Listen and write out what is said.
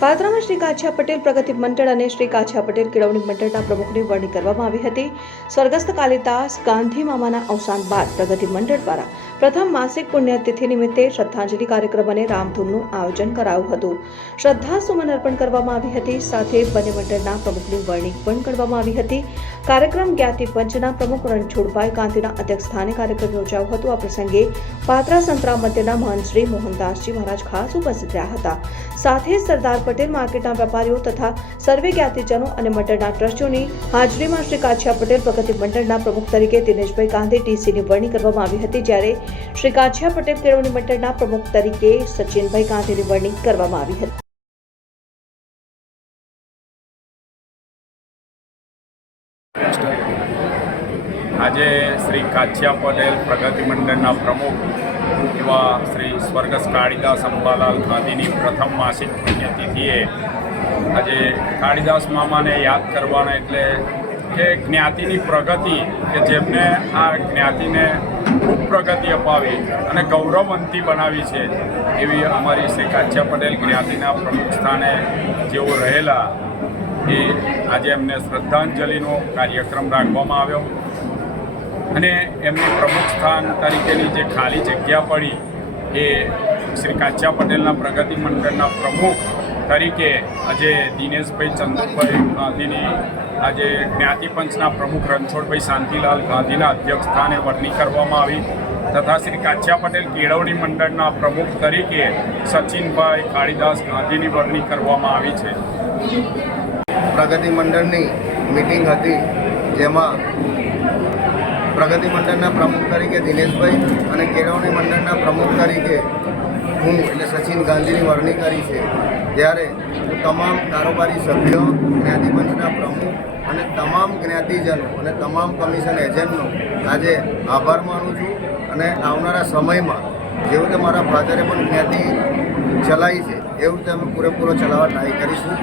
પાદરામાં શ્રી કાછા પટેલ પ્રગતિ મંડળ અને શ્રી કાછા પટેલ કેળવણી મંડળના પ્રમુખની વરણી કરવામાં આવી હતી। સ્વર્ગસ્થ કાલિદાસ ગાંધી મામાના અવસાન બાદ પ્રગતિ મંડળ દ્વારા પ્રથમ માસિક પુણ્યતિથિ નિમિત્તે શ્રદ્ધાંજલિ કાર્યક્રમ અને રામધૂનનું આયોજન કરાયું હતું। શ્રદ્ધા સુમન અર્પણ કરવામાં આવી હતી, સાથે બંને મંડળના પ્રમુખની વરણી પણ કરવામાં આવી હતી। કાર્યક્રમ જ્ઞાતિ પંચના પ્રમુખ રણછોડભાઈ ગાંધીના અધ્યક્ષસ્થાને કાર્યક્રમ યોજાયો હતો। આ પ્રસંગે પાદરા સંતરામ મંદિરના મહંત શ્રી મોહનદાસજી મહારાજ ખાસ ઉપસ્થિત રહ્યા હતા। સાથે સરદાર પટેલ માર્કેટના વેપારીઓ તથા સર્વે જ્ઞાતિજનો અને મંડળના ટ્રસ્ટીઓની હાજરીમાં શ્રી કાછા પટેલ પ્રગતિ મંડળના પ્રમુખ તરીકે દિનેશભાઈ ગાંધી ટીસીની વરણી કરવામાં આવી હતી, જ્યારે શ્રી કાછા પટેલ કેળવણી મંડળના પ્રમુખ તરીકે સચિનભાઈ ગાંધીની વરણી કરવામાં આવી હતી। આજે શ્રી કાછા પટેલ પ્રગતિ મંડળના પ્રમુખ એવા શ્રી સ્વર્ગસ્થ કાળીદાસ અંબાલાલ ગાંધીની પ્રથમ માસિક પુણ્યતિથિએ આજે કાળીદાસ મામાને યાદ કરવાના, એટલે કે જ્ઞાતિની પ્રગતિ, કે જેમને આ જ્ઞાતિને ખૂબ પ્રગતિ અપાવી અને ગૌરવવંતી બનાવી છે, એવી અમારી શ્રી કાછા પટેલ જ્ઞાતિના પ્રમુખ સ્થાને જેઓ રહેલા, એ આજે એમને શ્રદ્ધાંજલિનો કાર્યક્રમ રાખવામાં આવ્યો અને એમની પ્રમુખ સ્થાન તરીકેની જે ખાલી જગ્યા પડી એ શ્રી કાછા પટેલના પ્રગતિ મંડળના પ્રમુખ તરીકે આજે દિનેશભાઈ ચંદુભાઈ ગાંધીની આજે જ્ઞાતિ પંચના પ્રમુખ રણછોડભાઈ શાંતિલાલ ગાંધીના અધ્યક્ષ સ્થાને વરણી કરવામાં આવી તથા શ્રી કાછા પટેલ કેળવણી મંડળના પ્રમુખ તરીકે સચિનભાઈ કાળીદાસ ગાંધીની વરણી કરવામાં આવી છે। પ્રગતિ મંડળની મિટિંગ હતી, જેમાં પ્રગતિ મંડળના પ્રમુખ તરીકે દિનેશભાઈ અને કેળવણી મંડળના પ્રમુખ તરીકે હું એટલે સચિન ગાંધીની વરણી કરી છે। ત્યારે તમામ કારોબારી સભ્યો, જ્ઞાતિપંચના પ્રમુખ અને તમામ જ્ઞાતિજનો અને તમામ કમિશન એજન્ટનો આજે આભાર માનું છું અને આવનારા સમયમાં જેવું રીતે મારા ફાધરે પણ જ્ઞાતિ ચલાવી છે એવું રીતે અમે પૂરેપૂરો ચલાવવા ટ્રાય કરીશું।